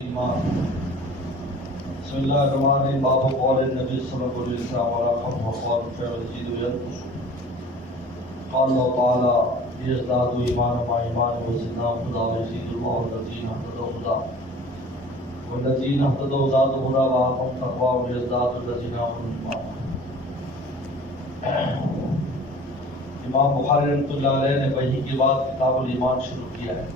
بسم اللہ الرحمن الرحیم باب قول النبی صلی اللہ علیہ وسلم ورحم وقال فعل الجید وینقص قال اللہ تعالی یزداد ایمان ما ایمان وزدناهم خدا ویزید اللہ الذین اهتدوا خدا والذین اهتدوا زادوا خدا وآتاهم تقوی ویزداد الذین آمنوا ایمان۔ امام بخاری رحمۃ اللہ علیہ نے وحی کے بعد کتاب الایمان شروع کیا ہے،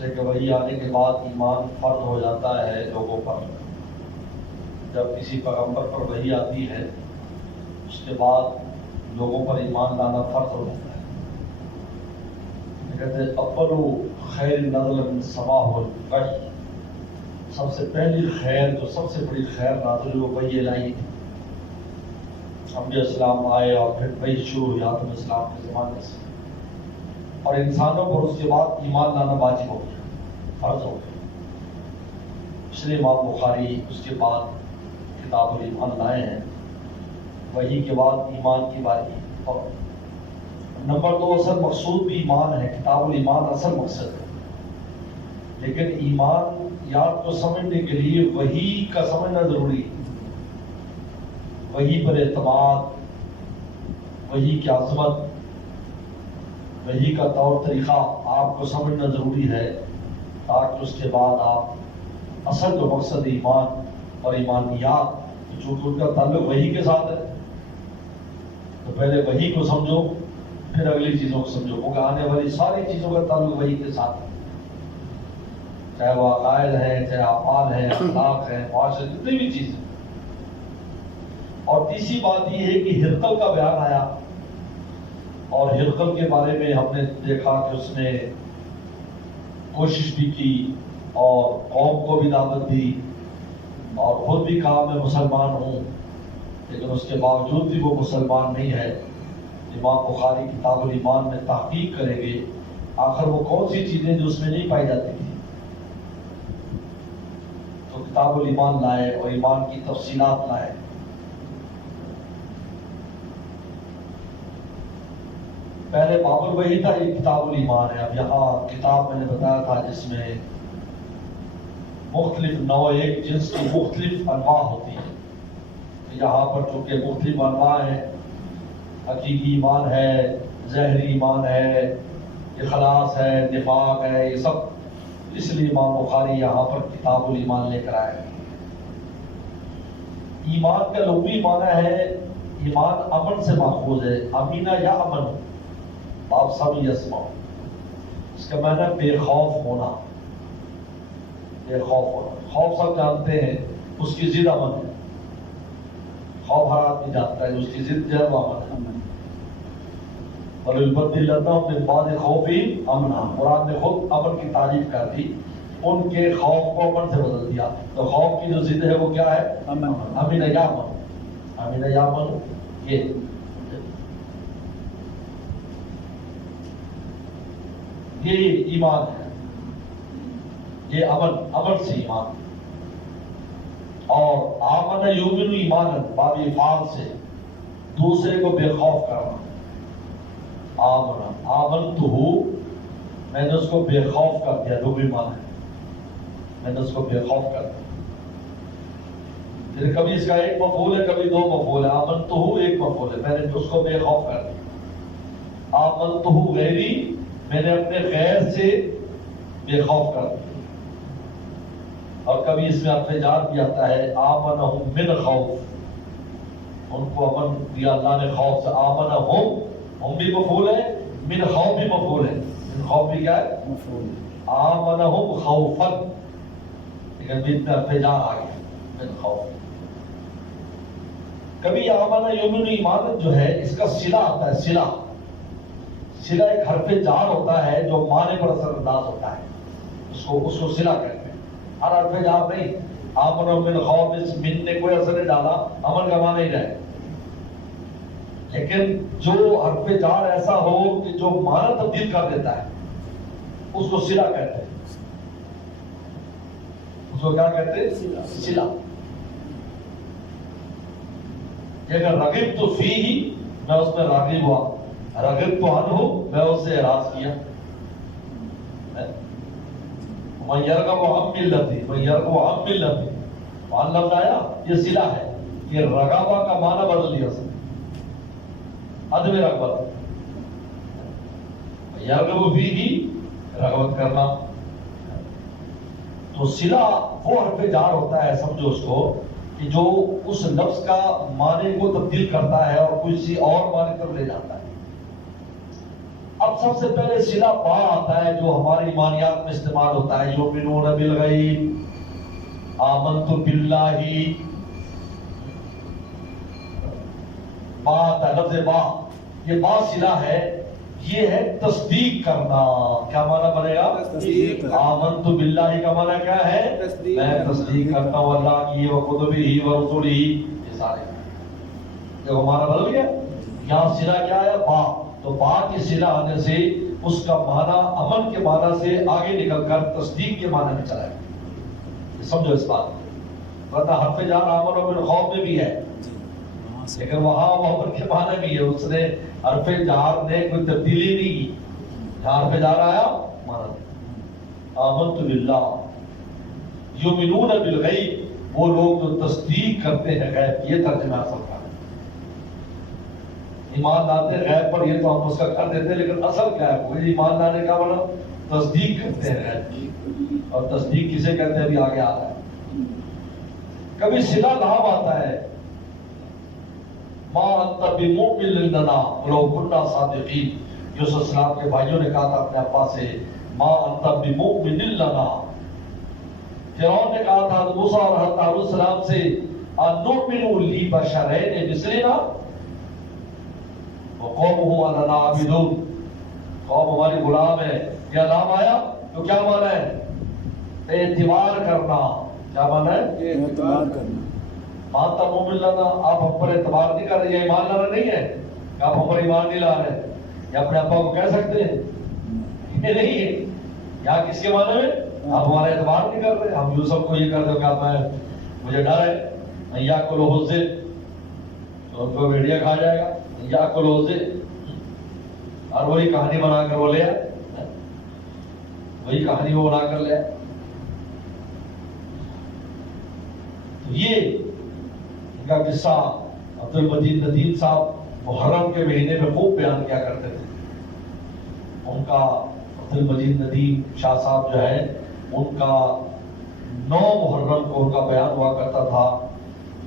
کہ وحی آنے کے بعد ایمان فرض ہو جاتا ہے لوگوں پر۔ جب کسی پیغمبر پر وحی آتی ہے اس کے بعد لوگوں پر ایمان لانا فرض ہو جاتا ہے۔ کہتے ہیں اول خیر نزل من السماء والوحی، سب سے پہلی خیر جو سب سے بڑی خیر نازل وہ وحی الہی تھی۔ انبیاء اسلام آئے اور پھر وحی شروع ہوئی آدم اسلام کے زمانے سے، اور انسانوں پر اس کے بعد ایمان لانا واجب ہو گیا، فرض ہو گیا۔ اس لیے امام بخاری اس کے بعد کتاب الایمان لائے ہیں۔ وحی کے بعد ایمان کی باری، اور نمبر 2 اصل مقصود بھی ایمان ہے۔ کتاب الایمان اصل مقصد ہے، لیکن ایمان یاد کو سمجھنے کے لیے وحی کا سمجھنا ضروری ہے۔ وحی پر اعتماد، وحی کی عظمت، وحی کا طور طریقہ آپ کو سمجھنا ضروری ہے، تاکہ اس کے بعد آپ اصل جو مقصد ایمان اور ایمانیات، چونکہ ان کا تعلق وحی کے ساتھ ہے، تو پہلے وحی کو سمجھو پھر اگلی چیزوں کو سمجھو، کیونکہ آنے والی ساری چیزوں کا تعلق وحی کے ساتھ ہے، چاہے وہ عقائد ہیں، چاہے اعمال ہیں، اخلاق ہیں، معاشرے، جتنی بھی چیزیں۔ اور تیسری بات یہ ہے کہ ہرقل کا بیان آیا، اور ہرقل کے بارے میں ہم نے دیکھا کہ اس نے کوشش بھی کی اور قوم کو بھی دعوت دی اور خود بھی کہا میں مسلمان ہوں، لیکن اس کے باوجود بھی وہ مسلمان نہیں ہے۔ امام بخاری کتاب الایمان میں تحقیق کریں گے آخر وہ کون سی چیزیں جو اس میں نہیں پائی جاتی تھی۔ تو کتاب الایمان لائے اور ایمان کی تفصیلات لائے۔ پہلے باب الوحی تھا، یہ کتاب الایمان ہے۔ اب یہاں کتاب میں نے بتایا تھا جس میں مختلف نوع، ایک جنس کی مختلف انواع ہوتی ہیں۔ یہاں پر چونکہ مختلف انواع ہیں، حقیقی ایمان ہے، ظاہری ایمان ہے، اخلاص ہے، نفاق ہے، یہ سب، اس لیے امام بخاری یہاں پر کتاب الایمان لے کر آئے۔ ایمان کا لغوی معنی ہے، ایمان امن سے ماخوذ ہے، امینہ یا امن، آپ سب یسمع، اس کا معنی بے خوف ہونا، بے خوف ہونا۔ خوف سب جانتے ہیں اس کی ضد امن ہے، خوف ہر آدمی جانتا ہے، اس کی ضد جو ہے وہ امن ہے۔ وَلَيُبَدِّلَنَّهُم مِّن بَعْدِ خَوْفِهِمْ أَمْنًا، قرآن نے خود امن کی تعریف کر دی، ان کے خوف کو امن سے بدل دیا۔ تو خوف کی جو ضد ہے وہ کیا ہے؟ امن، امن یا امن، امن یا امن، یہ ایمان ہے، یہ امن سے ایمان۔ اور آمن یؤمن ایمانا، باب افعال سے دوسرے کو بے خوف کرنا۔ آمنتہ، میں نے اس کو بے خوف کر دیا، لغوی معنی ہے، میں نے اس کو بے خوف کر دیا۔ پھر کبھی اس کا ایک مفعول ہے، کبھی 2 مفعول ہے۔ آمنتہ ایک مفعول ہے، میں نے اس کو بے خوف کر دیا۔ آمنتہ غیری، میں نے اپنے غیر سے بے خوف کر دیا۔ اور کبھی اس میں احتجاج بھی آتا ہے، آمنہم من خوف، ان کو امن دیا اللہ نے خوف سے۔ آمنہم، ہم بھی مفعول ہے، من خوف بھی مفعول ہے، من خوف بھی کیا ہے؟ مفعول۔ آمنہم خوفا، لیکن بیچ میں احتجاج آ گیا، من خوف۔ کبھی آمن یؤمن ایمان جو ہے اس کا صلہ آتا ہے، صلہ ایک حرف جار ہوتا ہے جو معنی پر اثر انداز ہوتا ہے، اس کو صلہ کہتے ہیں۔ ہر حرف جار نہیں، آمن من خوف، اس من نے کوئی اثر نہیں ڈالا، امن کا معنی ہی رہے، لیکن جو حرف جار ایسا ہو کہ جو معنی تبدیل کر دیتا ہے اس کو صلہ کہتے ہیں۔ اس کو کیا کہتے ہیں؟ صلہ۔ اگر رغبت فیہ، میں اس میں راغب ہوا، رغبت عنہ، میں اس سے اعراض کیا۔ من یرغب عن ملتی، من یرغب عن ملتی، وہاں لفظ آیا، یہ صلہ ہے. یہ رغبہ کا معنی بدل دیا اس نے، عدم رغبت. یرغب بھی ہی رغبت کرنا. تو صلہ وہ حرف جار ہوتا ہے، سمجھو اس کو، کہ جو اس لفظ کا معنی کو تبدیل کرتا ہے اور کسی اور معنی پر لے جاتا ہے. اب سب سے پہلے صلہ با آتا ہے جو ہماری ایمانیات میں استعمال ہوتا ہے. یؤمنون بالغیب، آمنت باللہ. با آتا ہے، لفظ با، یہ با صلہ ہے. یہ ہے تصدیق کرنا. کیا معنی بنے گا؟ تصدیق. آمنت باللہ کا معنی کیا ہے؟ میں تصدیق کرتا ہوں اللہ کی و کتبہ و رسولہ. یہ سارے دیکھو معنی بدل گیا. یہاں صلہ کیا ہے؟ با. تو با کی صلہ آنے سے اس کا معنی امن کے معنی سے آگے نکل کر تصدیق کے معنی میں چلا گیا. سمجھو اس بات کو. ورنہ حرف جار آمن و بالخوف میں بھی ہے، لیکن وہاں محبت کے معنی بھی ہے. اس نے حرف جار نے کوئی تبدیلی نہیں کی. جہاں حرف جار آیا معنی آمنت باللہ. یؤمنون بالغیب، وہ لوگ جو تصدیق کرتے ہیں غیب. یہ ترجمہ اصل کا ہے. ایمان لاتے غیب پر، یہ تو ہم اس کا کر دیتے ہیں، لیکن اصل کیا ہے؟ کوئی ایمان لانے کا مطلب تصدیق کرتے ہیں غیب کی. اور تصدیق کسے کہتے ہیں ابھی آگے آ رہا ہے. کبھی صلہ لام آتا ہے، ما انت بمؤمن لنا ولو كنا صادقین. یوسف السلام کے بھائیوں نے کہا تھا اپنے ابا سے، ما انت بمؤمن لنا. فرعون نے کہا تھا موسیٰ اور حضرت ہارون السلام سے، انؤمن لبشرین مثلنا وقومهما لنا عابدون. قوم ہماری غلام ہے. کیا نام آیا تو کیا معنی ہے؟ اعتبار کرنا. کیا معنی ہے؟ اعتبار کرنا. مانتا مومن لانا. آپ ہم پر اعتبار نہیں کر رہے، یہ ایمان لانا نہیں ہے کہ آپ ہم پر ایمان نہیں لا رہے. یا اپنے ابا کو کہہ سکتے ہیں؟ یہ نہیں ہے. یہاں کس کے معنی میں؟ آپ ہمارا اعتبار نہیں کر رہے. ہم یوسف کو یہ کر دو کہ آپ مجھے ڈر ہے یا کو لوہزے، تو ان کو بھیڑیا کھا جائے گا. یا کو لوہزے، اور وہی کہانی بنا کر وہ لے آئے، وہی کہانی وہ بنا کر لے آئے. یہ کا قصہ عبد المجید ندیم صاحب محرم کے مہینے میں خوب بیان کیا کرتے تھے. ان کا عبد المجید ندیم شاہ صاحب جو ہے، ان کا 9 محرم کو ان کا بیان ہوا کرتا تھا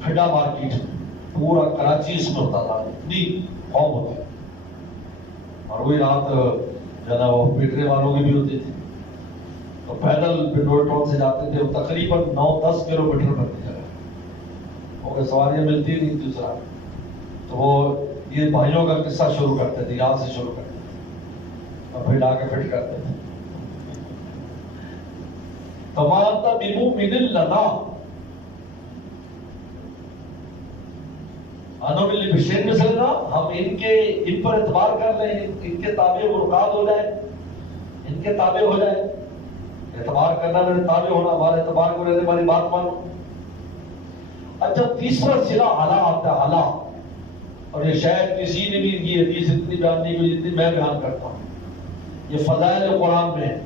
کھڈا مارکیٹ میں. پورا کراچی اس میں ہوتا تھا، اتنی قوم ہوتی. اور وہی رات جو ہے نا وہ پیٹنے والوں کی بھی ہوتی تھی. تو پیدل پنڈول ٹاؤن سے جاتے تھے. وہ تقریباً 9-10 کلومیٹر پر تھی جگہ. سواریاں ملتی نہیں دوسرا. تو وہ یہ بھائیوں کا قصہ شروع کرتے تھے، یہاں سے شروع کرتے تھے اور پھر لا کے فٹ کرتے تھے. تمانتا بمؤمن لنا انوملی بشیر میں سلنا. ہم ان پر اعتبار کر لیں، ان کے تابع مرقاد ہو جائے، ان کے تابع ہو جائے. اعتبار کرنا میرے تابع ہونا، ہمارے اعتبار کو رہنے ہماری بات مانو. اچھا تیسرا صلہ علا آتا ہے. علا، اور یہ شاید کسی نے بھی یہ حدیث اتنی بیان نہیں کی جتنی میں بیان کرتا ہوں. یہ فضائل قرآن میں ہے.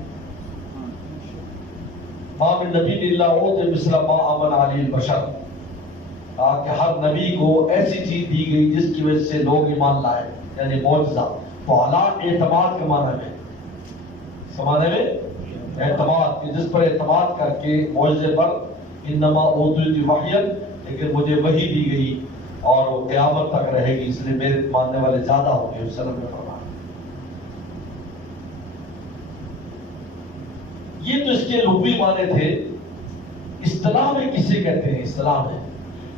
ما من نبی الا اوتی مثل ما آمن علیہ البشر. کہ ہر نبی کو ایسی چیز دی گئی جس کی وجہ سے لوگ ایمان لائے، یعنی معجزہ. تو علا اعتماد کے معنی میں، سمانے میں اعتماد، کہ جس پر اعتماد کر کے معجزے پر. انما اوتیت وحیا، لیکن مجھے وحی دی گئی اور وہ قیامت تک رہے گی، اس لیے میرے ماننے والے زیادہ ہوں گے. وسلم نے فرمایا. یہ تو اس کے لغوی معنی تھے. اصطلاح میں کسے کہتے ہیں؟ اصطلاح میں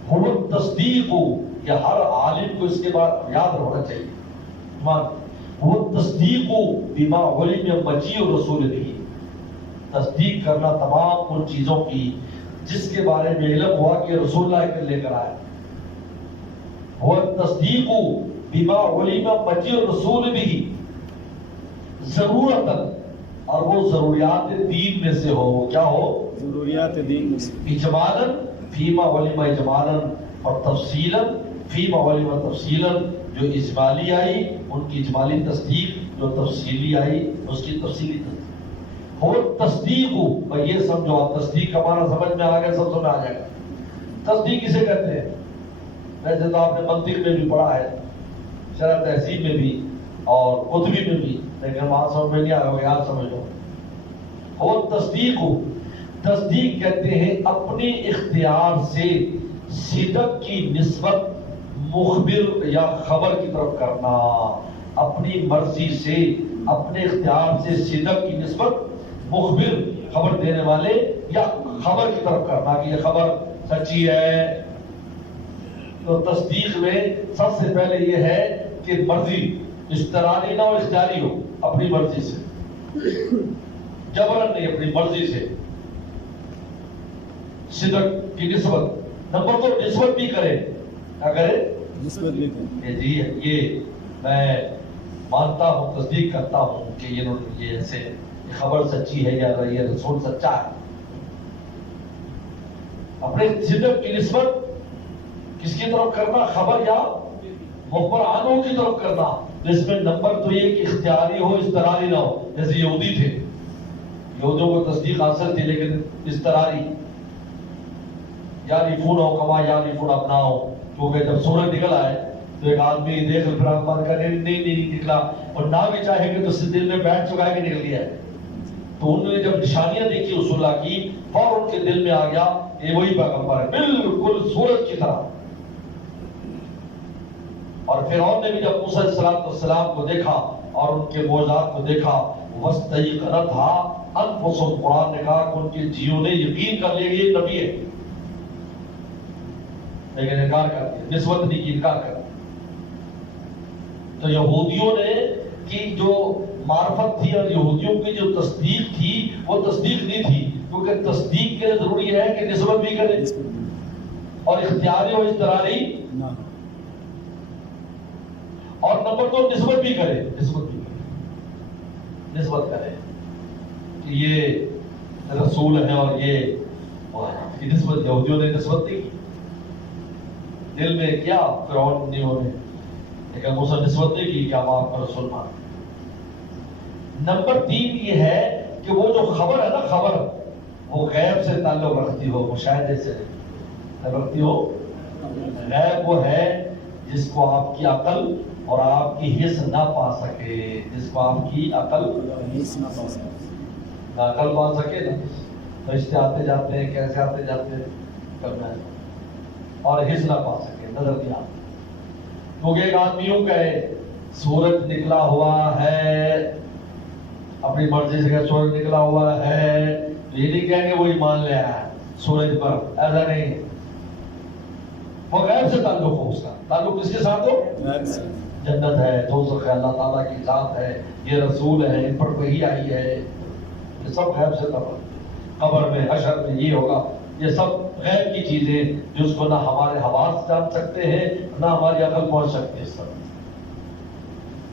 وہ تصدیق ہو، یا ہر عالم کو اس کے بعد یاد ہونا چاہیے. وہ تصدیق ہو بما علم مجیء الرسول بھی، تصدیق کرنا تمام ان چیزوں کی جس کے بارے میں علم ہوا کہ رسول اللہ لے کر آئے. وہ تصدیق بما علم مجیء الرسول بھی ضرورتاً، اور وہ ضروریات دین میں سے ہو. وہ کیا ہو؟ ضروریات دین میں سے. اجمالاً فیما علم اجمالاً، اور تفصیلاً فیما علم تفصیلاً. جو اجمالی آئی ان کی اجمالی تصدیق، جو تفصیلی آئی اس کی تفصیلی تصدیق. ہو تصدیق ہو، بھائی یہ سمجھو، آپ تصدیق کا معنی سمجھ میں آ گیا، سب سمجھ آ جائے گا۔ تصدیق کسے کہتے ہیں؟ ویسے تو آپ نے منطق میں بھی پڑھا ہے، شرح تہذیب میں بھی اور قطبی میں بھی، لیکن وہاں سمجھ میں نہیں آ رہا، یاد سمجھ لو۔ اور تصدیق ہو، تصدیق کہتے ہیں اپنے اختیار سے صدق کی نسبت مخبر یا خبر کی طرف کرنا، اپنی مرضی سے اپنے اختیار سے صدق کی نسبت مخبر خبر دینے والے یا خبر کی طرف کرنا کہ یہ خبر سچی ہے۔ تو تصدیق میں سب سے پہلے یہ ہے کہ مرضی استراری نہ ہو، اختیاری ہو، اپنی مرضی سے، جبرن نہیں، اپنی مرضی سے صدق کی نسبت۔ نمبر دو، نسبت بھی کرے، کیا کرے؟ نسبت بھی کرے۔ جی یہ میں مانتا ہوں، تصدیق کرتا ہوں کہ یہ ایسے یہ خبر سچی ہے یا یہ رسول سچا ہے۔ اپنے صدق کی نسبت کس کی طرف کرنا؟ خبر یا مخبرانوں کی طرف کرنا۔ اس میں نمبر تو یہ کہ اختیاری ہو، استراری نہ ہو۔ جیسے یہودی تھے، یہودیوں کو تصدیق حاصل تھی لیکن استراری، یعرفون کما یعرفون ابناءہم، کیونکہ جب سورج نکل آئے تو ایک آدمی دیکھ پھر آنکھ بند کر نہیں نکلا، اور نہ بھی چاہے کہ تو اس دل میں بیٹھ چکا ہے کہ نکل گیا ہے۔ تو انہوں نے جب نشانیاں دیکھی رسول اللہ کی، فوراً ان کے دل میں آ گیا یہ وہی پیغمبر ہے، بالکل سورج کی طرح۔ اور فرعون نے بھی جب موسیٰ علیہ السلام کو دیکھا اور ان کے معجزات کو دیکھا، وَاسْتَيْقَنَتْهَا أَنفُسُهُمْ، قرآن نے کہا کہ ان کے جیوں نے یقین کر لیا کہ یہ نبی ہے، لیکن انکار کر دیا، نسبت نہیں کی، انکار کر دیا۔ تو یہودیوں نے کی جو معرفت تھی اور یہودیوں کی جو تصدیق تھی وہ تصدیق نہیں تھی، کیونکہ تصدیق کے لیے ضروری ہے کہ نسبت بھی کرے اور اختیاری و اضطراری نہ۔ اور نمبر دو، نسبت بھی کرے، نسبت کرے کہ یہ رسول ہے اور یہ نسبت یہودیوں نے نسبت نہیں کی، دل میں کیا فرعون نے لیکن موسیٰ نسبت نہیں کی کہ ہم آپ کا رسول مان۔ نمبر تین یہ ہے کہ وہ جو خبر ہے نا، خبر وہ غیب سے تعلق رکھتی ہو، مشاہدے سے رکھتی ہو۔ غیب وہ ہے جس کو آپ کی عقل اور آپ کی حس نہ پا سکے، جس کو آپ کی عقل نہ عقل پا سکے نا، فرشتے آتے جاتے ہیں، کیسے آتے جاتے ہیں کرنا ہے، اور حس نہ پا سکے، نظر نہیں آتا۔ کیونکہ ایک آدمی یوں کہے سورج نکلا ہوا ہے، اپنی مرضی سے کہ سورج نکلا ہوا ہے، تو یہ نہیں کہیں گے وہ ایمان لے آیا سورج پر، ایسا نہیں۔ وہ غیب سے تعلق ہو، اس کا تعلق کس کے ساتھ ہو؟ جنت ہے، دوزخ ہے، اللہ تعالیٰ کی ذات ہے، یہ رسول ہے، ان پر وحی آئی ہے، یہ سب غیب سے تعلق۔ قبر میں، حشر میں یہ ہوگا، یہ سب غیب کی چیزیں جس کو نہ ہمارے حواس جان سکتے ہیں نہ ہماری عقل پہنچ سکتی ہے اس طرح۔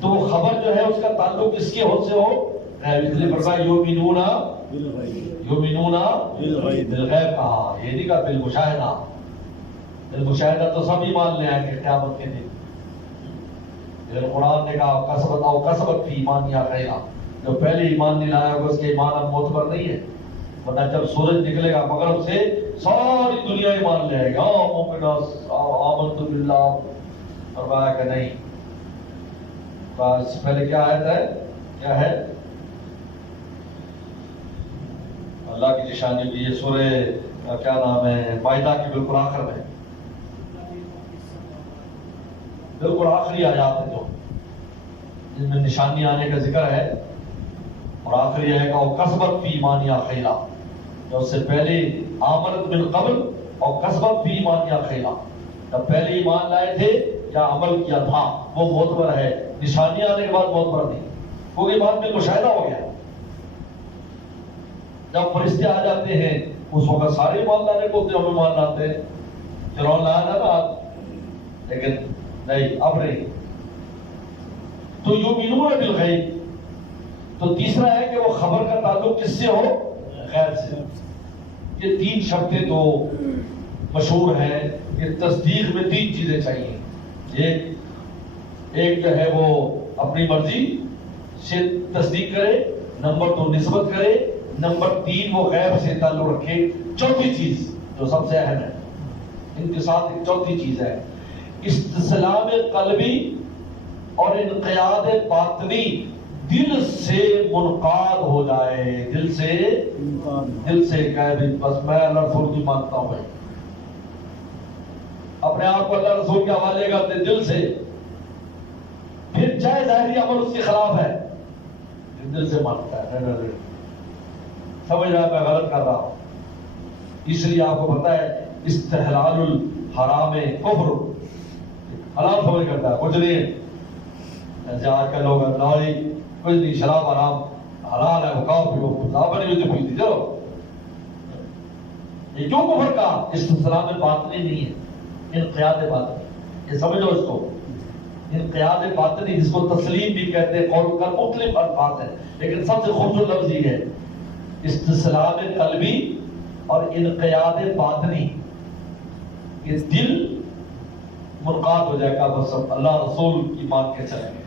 تو وہ خبر جو ہے اس کا تعلق کس کے حد سے ہو؟ غیب۔ اس لیے فرمایا یؤمنون بالغیب، کہا، یہ نہیں کہا بالمشاہدہ۔ بالمشاہدہ تو سب ایمان لے آئیں گے قیامت کے دن، لیکن قرآن نے کہا کسبت فی ایمانہا خیرا، جو پہلے ایمان نہیں لایا ہوگا اس کے ایمان اب معتبر نہیں ہے، ورنہ جب سورج نکلے گا مغرب سے ساری دنیا ایمان لے آئے گی، آمنت باللہ، فرمایا کہ نہیں۔ اس سے پہلے کیا آیت ہے؟ کیا ہے؟ اللہ کی نشانی بھی یہ سورہ کیا نام ہے، مائدہ کی بالکل آخر میں، بالکل آخری آیات ہے جو جن میں نشانی آنے کا ذکر ہے، اور آخری ہے کہ وہ کسبت فی ایمانہا خیرا، جو اس سے پہلے آمنت من قبل اور کسبت فی ایمانہا خیرا، جب پہلے ایمان لائے تھے یا عمل کیا تھا وہ معتبر ہے، نشانی آنے کے بعد معتبر نہیں، کیونکہ بعد میں مشاہدہ ہو گیا۔ جب فرشتے آ جاتے ہیں اس وقت سارے ایمان لانے کو ہوتے ہیں، ہم ایمان لاتے ہیں، فرعون لایا تھا نا، لیکن نہیں، اب نہیں۔ تو یؤمنون بالغیب، تو تیسرا ہے کہ وہ خبر کا تعلق کس سے ہو؟ غیب سے۔ یہ تین شرطیں تو مشہور ہیں کہ تصدیق میں تین چیزیں چاہیے، ایک جو ہے وہ اپنی مرضی سے تصدیق کرے، نمبر دو نسبت کرے، نمبر 3 وہ غیب سے تعلق رکھے. چوتھی چیز جو سب سے اہم ہے ان کے ساتھ ایک چوتھی چیز ہے استسلام قلبی اور انقیاد باطنی دل سے منقاد ہو جائے. دل سے کہے بھی بس میں اللہ رسول کی مانتا ہوں بھائی, اپنے آپ کو اللہ رسول کے حوالے کرتے دل سے, پھر چاہے ظاہری عمل اس کے خلاف ہے دل سے مانتا ہے. سمجھ رہا ہے میں غلط کر رہا ہوں. اس لیے آپ کو پتا ہے استحلال الحرام کفر, حرام سمجھ کرتا ہے کچھ نہیں. ایسے آج کل لوگ نالی کچھ نہیں, شراب حرام حلال ہے وہ کھاؤ پیو, صحابہ نے بھی تو پی تھی. چلو یہ کیوں کفر کا استسلام باطنی نہیں ہے, انقیاد باطنی. یہ سمجھو اس کو, انقیاد باطنی جس کو تسلیم بھی کہتے ہیں, قول کا مختلف الفاظ ہے لیکن سب سے خوبصورت لفظ یہ ہے استسلام قلبی اور انقیاد باطنی. یہ دل منقاد ہو جائے گا بس اللہ رسول کی مان کے چلیں گے.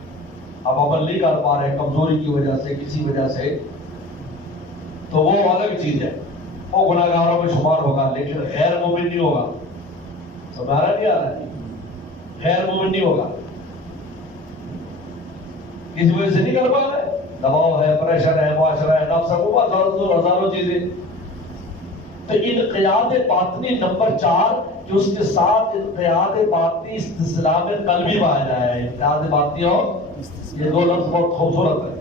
اب عمل نہیں کر پا رہے کمزوری کی وجہ سے کسی وجہ سے تو وہ الگ چیز ہے, وہ گناہگاروں میں شمار ہوگا لیکن غیر مومن نہیں ہوگا. سمجھ آ رہا نہیں آ رہا ہے, غیر مومن نہیں ہوگا. اس وجہ سے نہیں کر پا رہے, دباؤ ہے, پریشر ہے, معاشرہ ہے, نفس حکومت, ہزاروں چیزیں. تو انقیاد باطنی نمبر 4 جو اس کے ساتھ انقیاد باطنی استسلام قلبی پایا جائے. انقیاد باطنی اور یہ دو لفظ بہت خوبصورت ہے.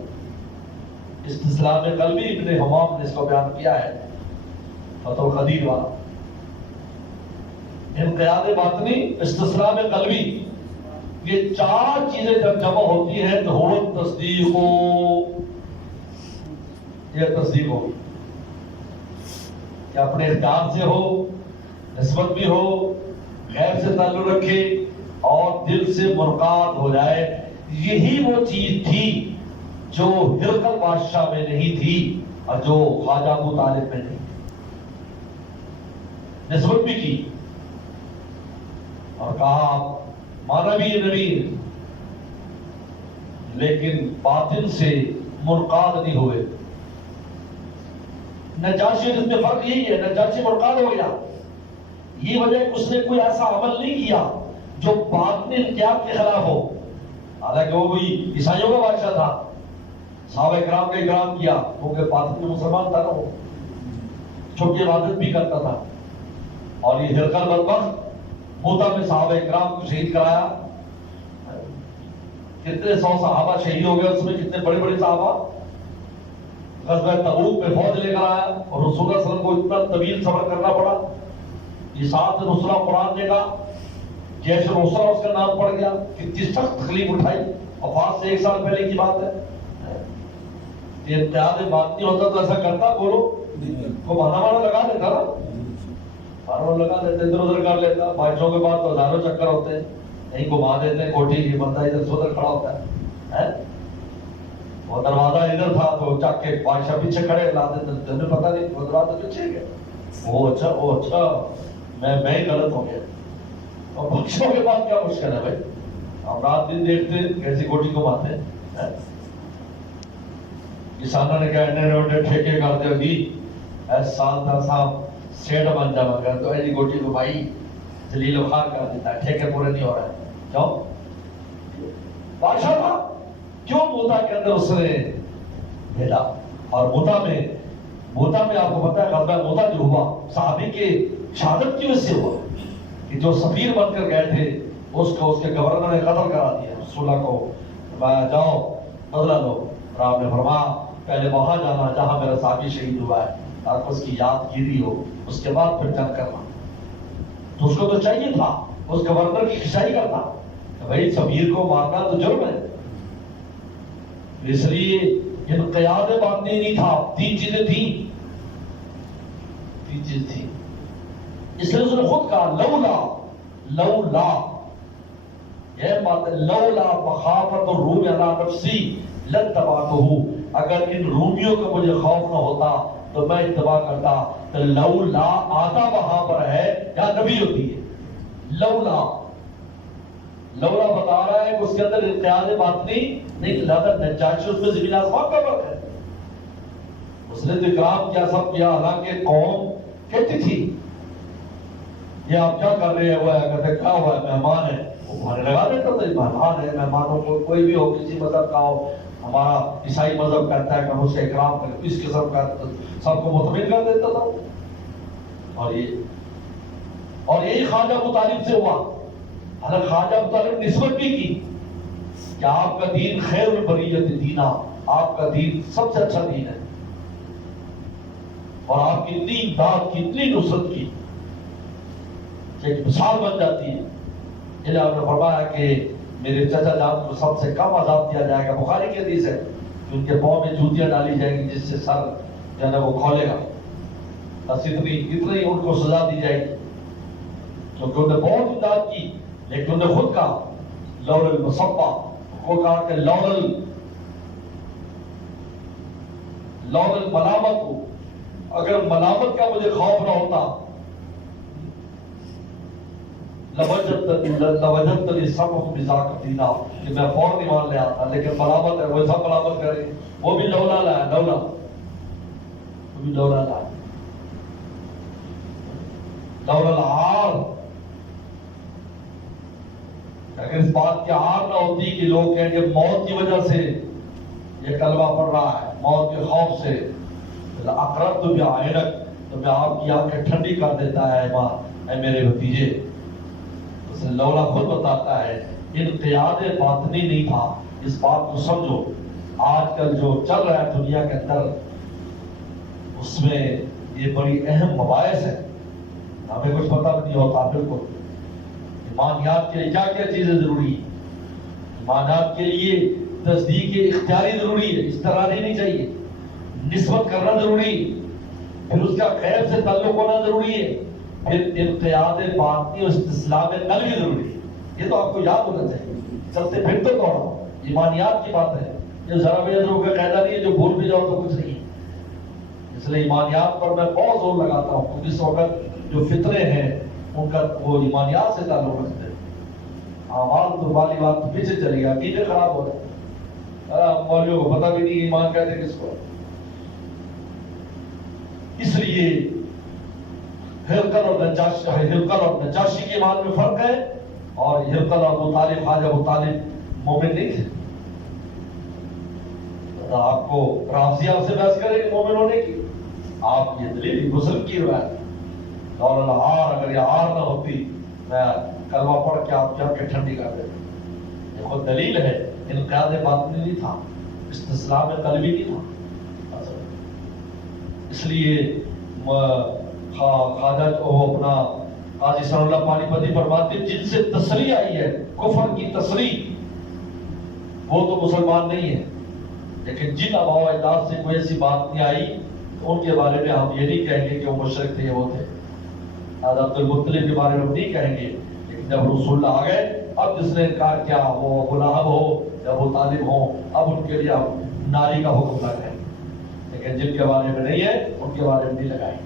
استسلام قلبی ابن حمام نے اس کو بیان کیا ہے فتح القدیر والا. انقیاد باطنی استسلام قلبی یہ 4 چیزیں جب جمع ہوتی ہیں تو ہو تصدیق ہو, یہ تصدیق ہوگی کہ اپنے اختیار سے ہو, نسبت بھی ہو, غیب سے تعلق رکھے اور دل سے منقاد ہو جائے. یہی وہ چیز تھی جو ہرقل بادشاہ میں نہیں تھی اور جو خواجہ ابو طالب میں نہیں. نسبت بھی کی اور کہا مانا بھی یہ نبی, لیکن باطن سے منقاد نہیں ہوئے. نجاشی اس میں فرق یہی ہے, نجاشی منقاد ہو گیا. یہ وجہ کہ اس نے کوئی ایسا عمل نہیں کیا جو باطن انقیاد کے خلاف ہو. حالانکہ وہ کوئی عیسائیوں کا بادشاہ تھا, صحابہ کرام کا اکرام کیا کیونکہ باطن میں مسلمان تھا نا, وہ چھپ کے عبادت بھی کرتا تھا. اور یہ ہرقل بدبخت موتا میں صحابہ اکرام کو شہید کرایا. کتنے 100 صحابہ شہید ہو گئے, اس میں کتنے بڑے بڑے صحابہ. غزوہ تبوک میں فوج لے کر آیا اور رسول اللہ صلی اللہ علیہ وسلم کو اتنا طویل صبر کرنا پڑا. یہ ساتھ نصرہ قرآن نے کہا, جیسے نصرہ اس کا نام پڑ گیا. کتنی سخت تکلیف اٹھائی, وفات سے 1 سال پہلے کی بات ہے. یہ انقیاد باطنی ہوتا تو ایسا کرتا, بولو کو بہانا مانا لگا دیتا نا, بہانا لگا دیتے, ادھر ادھر کر لیتا. بادشاہوں کے بعد تو ہزاروں چکر ہوتے ہیں, کہیں گھما دیتے ہیں کوٹھی کی, بندہ ادھر سے ادھر کھڑا ہوتا ہے. وہ دروازہ ادھر تھا تو چک کے بادشاہ پیچھے کھڑے لا دیتے, تمہیں پتہ نہیں وہ دروازہ پیچھے گیا. وہ اچھا میں ہی غلط ہو گیا. اور بادشاہوں کے بعد کیا مشکل ہے بھائی, ہم رات دن دیکھتے کیسی کوٹھی گھماتے ہیں. کسانوں نے کہا ٹھیکے کرتے ہو جی, سال تھا صاحب سیٹ بن جا کر تو ایسی گوٹی کو بھائی ذلیل و خوار کر دیتا ہے, ٹھیکے پورے نہیں ہو رہے. کیوں؟ بادشاہ تھا, کیوں موتا کے اندر اس نے بھیجا. اور موتا میں آپ کو پتا ہے غزوہ موتا جو ہوا صحابی کے شہادت کی وجہ سے ہوا کہ جو سفیر بن کر گئے تھے اس کو اس کے گورنر نے قتل کرا دیا. رسول اللہ کو جاؤ بدلہ لو. اور آپ نے فرمایا پہلے وہاں جانا جہاں میرا صحابی شہید ہوا ہے تاکہ اس کی یاد گیری ہو, اس کے بعد پھر جنگ کرنا. تو اس کو تو چاہیے تھا اس گورنر کی کھچائی کرتا کہ بھائی سفیر کو مارنا تو جرم ہے. اس لیے انقیاد باطنی نہیں تھا. 3 چیزیں تھیں, اس لیے اس نے خود کہا لولا یہ بات, لولا مخافت الروم علی نفسی لاتبعتہ, اگر ان رومیوں کا مجھے خوف نہ ہوتا تو میں اتباع کرتا. تو لولا آتا وہاں پر ہے یا نبی ہوتی ہے. لولا بتا رہا ہے کہ اس کے اندر انقیاد باطنی نہیں, لہذا نجاشی اس میں زمین آسمان کا فرق ہے. اس نے تو اکرام کیا، سب کیا، حالانکہ قوم کہتی تھی یہ آپ کیا کر رہے ہیں، وہ ہے کہتے کیا ہوا ہے، مہمان ہے، وہ بہانے لگا دیتا تھا مہمان ہے، مہمانوں کو کوئی بھی ہو، کسی مذہب کا ہو، ہمارا عیسائی مذہب کہتا ہے کہ ہم اس کا اکرام کریں، اس قسم کا سب کو مطمئن کر دیتا تھا. اور یہی خواجہ ابو طالب سے ہوا. حضرت خواجہ ابو طالب نے نسبت بھی کی کہ آپ کا دین خیر البریت دینا، آپ کا دین سب سے اچھا دین ہے، اور آپ کی اتنی امداد کی، اتنی نصرت کی کہ ایک مثال بن جاتی ہے. اللہ نے فرمایا کہ میرے چچا جان کو سب سے کم عذاب دیا جائے گا. بخاری کی حدیث ہے کہ ان کے پاؤں میں جوتیاں ڈالی جائیں گی جس سے سر جو ہے نا وہ کھولے گا. بس اتنی ان کو سزا دی جائے گی کیونکہ انہوں نے بہت امداد کی. لیکن انہوں نے خود کہا لول المصبہ، وہ کہا کہ لول الملامت کو، اگر ملامت کا مجھے خوف نہ ہوتا لوجدتنی سبق بذاک دینا، کہ میں فوراً ایمان لے آتا. لیکن ملامت ہے، وہ سب ملامت کریں، وہ بھی لولا لایا، لولا لایا، لولا العار. اگر اس بات کی عار نہ ہوتی کہ لوگ کہیں گے موت کی وجہ سے یہ کلمہ پڑھ رہا ہے، موت کے خوف سے، اقررت بعینک، تو میں آپ کی آنکھیں ٹھنڈی کر دیتا ہے اے میرے بھتیجے. لولا خود بتاتا ہے انقیاد باطنی نہیں تھا. اس بات کو سمجھو، آج کل جو چل رہا ہے دنیا کے اندر، اس میں یہ بڑی اہم مباحث ہے، ہمیں کچھ پتہ نہیں ہوتا. بالکل ایمانیات کے لیے کیا کیا چیزیں ضروری ہیں. ایمانیات کے لیے تصدیق اختیاری ضروری ہے، استقراری نہیں چاہیے، نسبت کرنا ضروری ہے، پھر اس کا غیب سے تعلق ہونا ضروری ہے، پھر انقیاد باطنی اور استسلام قلبی ضروری ہے. یہ تو آپ کو یاد ہونا چاہیے. چلتے پھرتے تو ایمانیات کی بات ہے، یہ ذرا بھی کا قاعدہ نہیں ہے جو بھول بھی جاؤ تو کچھ نہیں ہے. اس لیے ایمانیات پر میں بہت زور لگاتا ہوں کیونکہ اس وقت جو فطرے ہیں ان کا وہ ایمانیات سے تعلق رکھتے ہیں. اعمال تو والی بات تو پیچھے چلے گا، عقیدے خراب ہو رہے ہیں، مولویوں کو پتہ بھی نہیں ایمان کہتے کس کو. اس لیے ہرقل اور نجاشی کے ایمان میں فرق ہے. اور ہرقل اور ابو طالب، خواجہ ابو طالب مومن نہیں تھے. آپ کو رافضی آپ سے بحث کرے کہ مومن ہونے کی، آپ یہ دلیل مسلم کی روایت. اور العار، اگر یہ عار نہ ہوتی میں کلمہ پڑھ کے آپ جب کے ٹھنڈی کر دیتا. یہ خود دلیل ہے، انقیاد باطنی نہیں تھا، استسلام قلبی نہیں تھا. اس لیے خواجہ کو اپنا قاضی ثناء اللہ پانی پتی فرماتے جن سے تصریح آئی ہے کفر کی تصریح، وہ تو مسلمان نہیں ہے. لیکن جن آباء و اجداد سے کوئی ایسی بات نہیں آئی تو ان کے بارے میں ہم یہ نہیں کہیں گے کہ وہ مشرک تھے، وہ تھے. عبد المطلب کے بارے میں ہم نہیں کہیں گے. لیکن جب رسول اللہ آ گئے، اب جس نے انکار کیا، وہ ابو لہب ہو یا ابو طالب ہو، اب ان کے لیے ہم ناری کا حکم لگائیں. لیکن جن کے بارے میں نہیں ہے ان کے بارے میں نہیں لگائیں.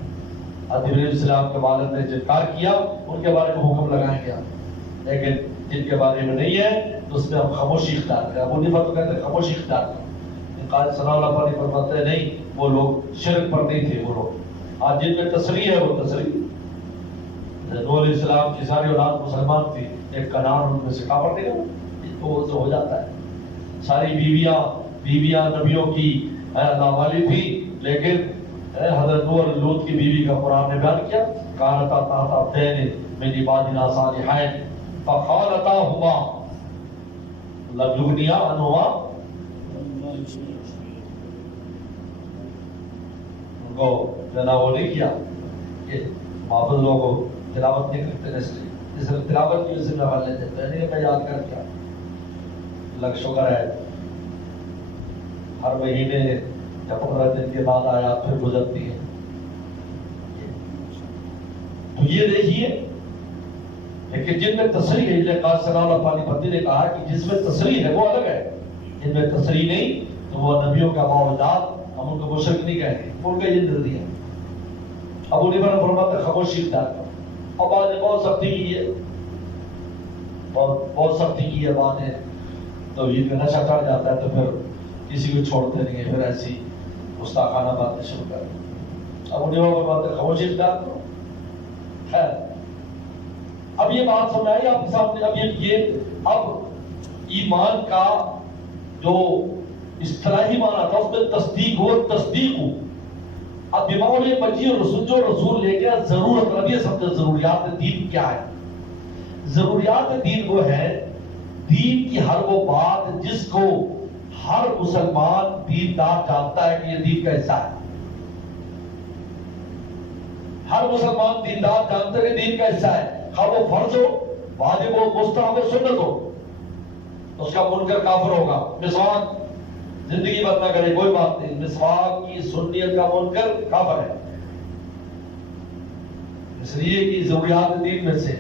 حضرت علیہ السلام کے والد نے انکار کیا، ان کے بارے میں حکم لگائیں گے. لیکن جن کے بارے میں نہیں ہے تو اس میں ہم خاموشی اختیار کریں. ابو حنیفہ تو کہتے ہیں خاموشی اختیار کریں. قاضی ثناء اللہ پانی فرماتے ہیں نہیں، وہ لوگ شرک پر نہیں تھے. وہ لوگ آج جن میں تصریح ہے وہ تصریح. نوح علیہ السلام کی ساری اولاد مسلمان تھی، ایک کنعان ان میں سے کافر تھے، تو وہ ہو جاتا ہے. ساری بیویاں نبیوں کی ناوالی تھی، لیکن حضرت نوح اور لوط کی بیوی کا قرآن نے بیان کیا کانتا تحت عبدین من عبادنا صالحین فخانتاہما لم یغنیا عنہما، ان کو جنا وہ نہیں کیا کہ محافظ لوگوں تلاوت نہیں کرتے. اس لیے تلاوت کی ذمہ والے دیتے ہیں، میں یاد کر کیا لگ شکر ہے ہر مہینے یا 15 دن کے بعد آیات پھر گزرتی ہے. تو یہ دیکھیے، لیکن جن میں تصریح ہے، جیسے قاضی ثناء اللہ پانی پتی نے کہا کہ جس میں تصریح ہے وہ الگ ہے، جن میں تصریح نہیں تو وہ نبیوں کا باوجات ہم ان کو مشرک نہیں کہیں گے. ان کا یہ نظریہ. ابو حنیفہ نے فرمایا خاموشی اختیار کرو. اور بعد نے بہت سختی کی ہے، بہت سختی کی ہے. بعد نے تو یہ نشہ چڑھ جاتا ہے تو پھر کسی کو چھوڑتے نہیں ہے، پھر ایسی گستاخانہ باتیں شروع کر دی. اب انہیں وہ باتیں خاموشی اختیار کرو. خیر اب یہ بات سمجھ آئی آپ کے سامنے. اب یہ اب ایمان کا جو اصطلاحی معنی تھا اس میں تصدیق ہو, تصدیق ہو. اب بیمار بچی رسول جو رسول لے گیا ضرورت. اب یہ سمجھے ضروریات دین کیا ہے. ضروریات دین وہ ہے دین کی ہر وہ بات جس کو ہر مسلمان دیندار جانتا ہے کہ یہ دین کا حصہ ہے. ہر مسلمان دیندار جانتا ہے کہ دین کا حصہ ہے. خواہ وہ فرض ہو, واجب ہو, مستحب ہو, سنت ہو. اس کا منکر کافر ہوگا. مسواک زندگی بد نہ کرے کوئی بات نہیں, مسواک کی سنیت کا منکر کافر ہے. اس لیے کہ ضروریات دین میں سے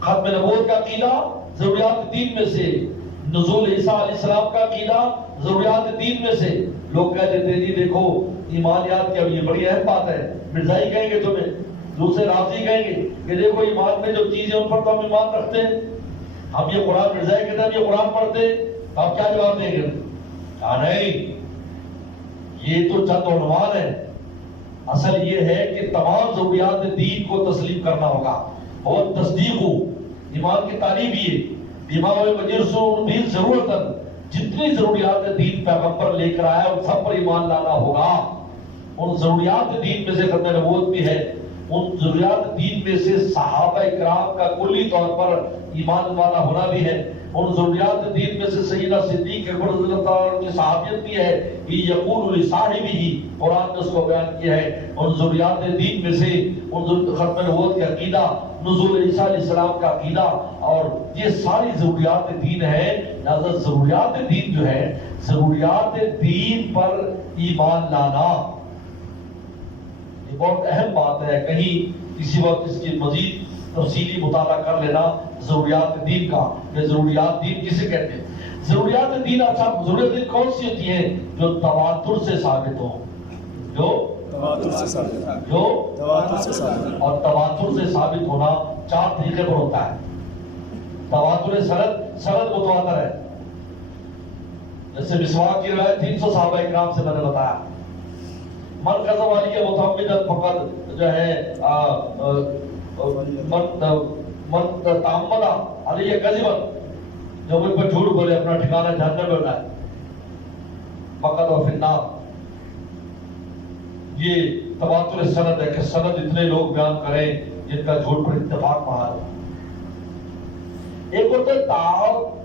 ختم نبوت کا عقیدہ ضروریات دین میں سے, نزول عیسیٰ علیہ السلام کا عقیدہ ضروریات دین میں سے. لوگ کہہ دیتے ہیں جی دیکھو ایمانیات کی, اب یہ بڑی اہم بات ہے. مرزائی کہیں گے تمہیں, دوسرے راضی کہیں گے کہ دیکھو ایمان میں جو چیزیں ان پر تو ہم ایمان رکھتے ہیں. ہم یہ قرآن مرزائی کہتے ہیں, ہم یہ قرآن پڑھتے ہیں, آپ کیا جواب دیں گے؟ کہا نہیں, یہ تو چند عنوان ہے. اصل یہ ہے کہ تمام ضروریات دین کو تسلیم کرنا ہوگا اور تصدیق ہو. ایمان کی تعلیم یہ امام رسول بھی ضرورت جتنی ضروریات دین پیغمبر لے کر آیا ان سب پر ایمان لانا ہوگا. ان ضروریات دین میں سے ختم نبوت بھی ہے. ان ضروریات دین میں سے صحابہ کرام کا کلی طور پر ایمان والا ہونا بھی ہے. ان ضروریات دین میں سے سیدنا صدیق اکبر رضی اللہ عنہ کی صحابیت بھی ہے. یہ یقول لصاحبہ, قرآن نے اس کو بیان کیا ہے. ان ضروریات دین میں سے ان ختم نبوت کا عقیدہ, نزول عیسیٰ علیہ السلام کا عقیدہ, اور یہ ساری ضروریات دین ہے. لہذا ضروریات دین جو ہے, ضروریات دین پر ایمان لانا یہ بہت اہم بات ہے. کہیں کسی وقت اس کی مزید تفصیلی مطالعہ کر لینا ضروریات دین کا. یہ ضروریات دین کسے کہتے ہیں؟ ضروریات دین, اچھا ضروریات دین کون سی ہوتی ہیں؟ جو تواتر سے ثابت ہو, جو تواتر سے ثابت, جو تواتر سے ثابت. اور تواتر سے ثابت ہونا چار طریقے پر ہوتا ہے. تواتر سند, سند متواتر ہے. جیسے مسواک کی روایت 300 صحابہ اکرام سے میں نے بتایا. من قذف علی متعمدا فقد جو ہے من تعمد علی کذبا, جو مجھ پر جھوٹ بولے اپنا ٹھکانہ جہنم میں بنائے, فقد فی النار. یہ تواتر سند ہے کہ سند اتنے لوگ بیان کریں جن کا جھوٹ پر اتفاق محال ہو. ایک ہوتا ہے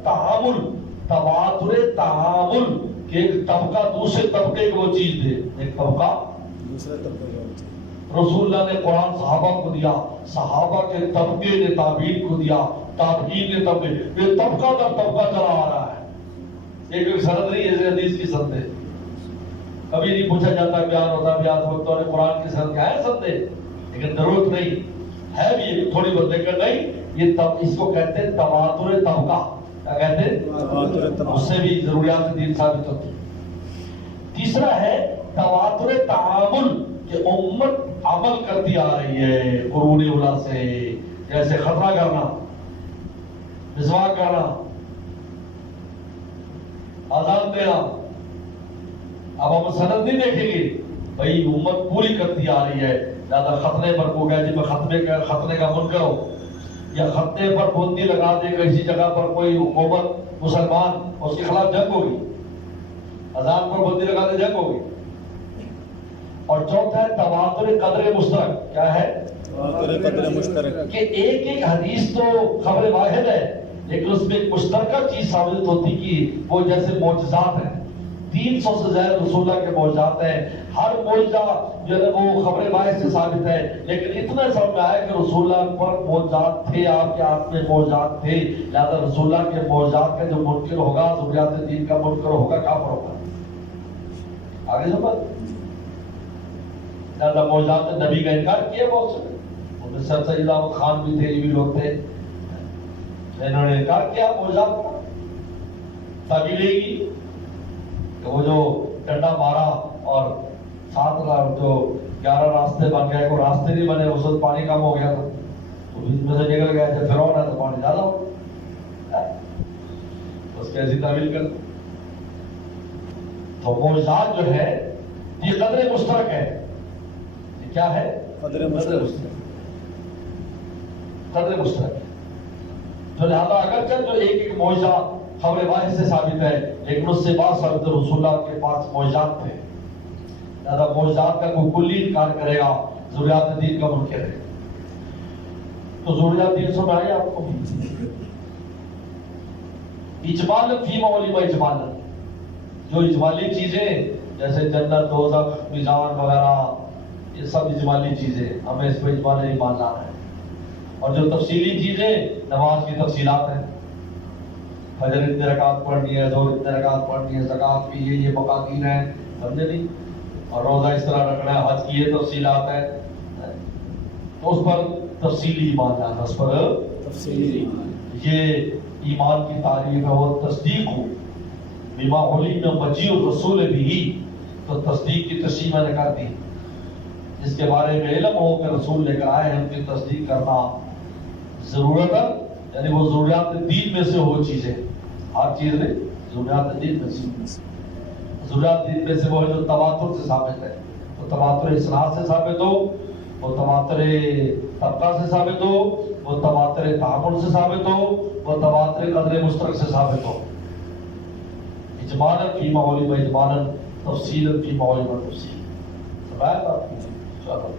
تعامل, تواتر تعامل, کہ ایک طبقہ دوسرے طبقے کو وہ چیز دے. ایک طبقہ دوسرے طبقے کو, رسول اللہ نے قرآن صحابہ کو دیا, صحابہ کے طبقے نے تابعین کو دیا, تابعین نے طبقے, یہ طبقہ در طبقہ چلا آ رہا ہے. ایک سند نہیں ہے, حدیث کی سند ہے. کبھی نہیں پوچھا جاتا بیان ہوتا بیان وقت اور قرآن کی سند کیا ہے, سند ہے, لیکن ضرورت نہیں ہے بھی تھوڑی بہت, لیکن نہیں یہ اس کو کہتے ہیں تواتر طبقہ. کیا کہتے ہیں؟ اس سے بھی ضروریات دین ثابت ہوتی ہے. تیسرا ہے تواتر تعامل, کہ امت عمل کرتی آ رہی ہے قرون اولا سے, جیسے خطرہ کرنا, مسواک کرنا, اذان دینا. اب ہم سند نہیں دیکھیں گے, بھائی امت پوری کرتی آ رہی ہے. زیادہ خطنے پر کو گیا جی میں خطنے کا منکر ہوں, یا خطنے پر بندی لگا دے گا کسی جگہ پر کوئی حکومت مسلمان, اس کے خلاف جنگ ہوگی. اذان پر بندی لگا دے جنگ ہوگی. اور چوتھا ہے تواتر قدر مشترک. کیا ہے؟ تواتر قدر مشترک, کہ ایک ایک حدیث تو خبر واحد ہے لیکن اس میں ایک مشترکہ چیز ثابت ہوتی کہ وہ جیسے معجزات ہیں. 300 سے زیادہ رسول اللہ کے معجزات ہیں. ہر معجزہ جو ہے وہ خبر واحد سے ثابت ہے, لیکن اتنا سمجھ میں آیا کہ رسول اللہ پر معجزات تھے, آپ کے ہاتھ میں معجزات تھے. لہذا رسول اللہ کے معجزات کا جو منکر ہوگا, ضروریات دین کا منکر ہوگا, کافر ہوگا. آگے سمجھ, لہذا معجزات نبی کا انکار کیا بہت سے. ان میں سر سید احمد خان بھی تھے, یہ بھی لوگ تھے, انہوں نے انکار کیا معجزات کا. تعبیر کی کہ وہ جو ڈنڈا مارا اور 7 جو 11 راستے بن گئے, کو راستے نہیں بنے, اس وقت پانی کم ہو گیا تھا, تو بیچ میں سے نکل گیا. جب فرعون ہے تو پانی زیادہ ہو, اس کی ایسی تعبیر کر. تو معجزات جو ہے یہ قدر مشترک ہے. یہ کیا ہے؟ قدر مشترک. قدر مشترک. تو لہذا اگرچہ جو ایک ایک معجزہ خبر واحد سے ثابت ہے لیکن اس سے بعض ثابت رسول اللہ کے پاس معجزات تھے. لہذا معجزات کا کوئی کلی انکار کرے گا ضروریات دین کا منکر ہے. تو ضروریات دین سمجھ آئی آپ کو؟ اجمالاً فیما علم اجمالاً، جو اجمالی چیزیں جیسے جنت، دوزخ، میزان وغیرہ، یہ سب اجمالی چیزیں، ہمیں اس پہ اجمالی ایمان لانا ہے. اور جو تفصیلی چیزیں نماز کی تفصیلات ہیں، فجر اتنے رکعت پڑھنی ہے، ظہر اتنے رکعت پڑھنی ہے، زکوٰۃ کی یہ مقادیر ہیں، سمجھے نہیں؟ اور روزہ اس طرح رکھنا ہے، حج کی یہ تفصیلات ہیں. تو اس پر تفصیلی ایمان لانا، اس پر تفصیلی ایمان. یہ ایمان کی تعریف ہے. وہ تصدیق ہو بما علم مجیء الرسول بھی، تو تصدیق کی تشریح میں نے کر دی. جس کے بارے میں علم ہو کہ رسول لے کر آئے ہیں ان کی تصدیق کرنا ضرورت ہے. یعنی وہ ضروریات دین میں سے وہ چیزیں، ہر چیز نہیں، ضروریات دین میں سے. ضروریات دین میں سے وہ جو تواتر سے ثابت ہے، وہ تواتر اسناد سے ثابت ہو، وہ تواتر طبقہ سے ثابت ہو، وہ تواتر تعامل سے ثابت ہو، وہ تواتر قدر مشترک سے ثابت ہو. اجمالاً فیما علم اجمالاً، تفصیلاً فیما علم تفصیل. سمجھا آپ؟ چلو.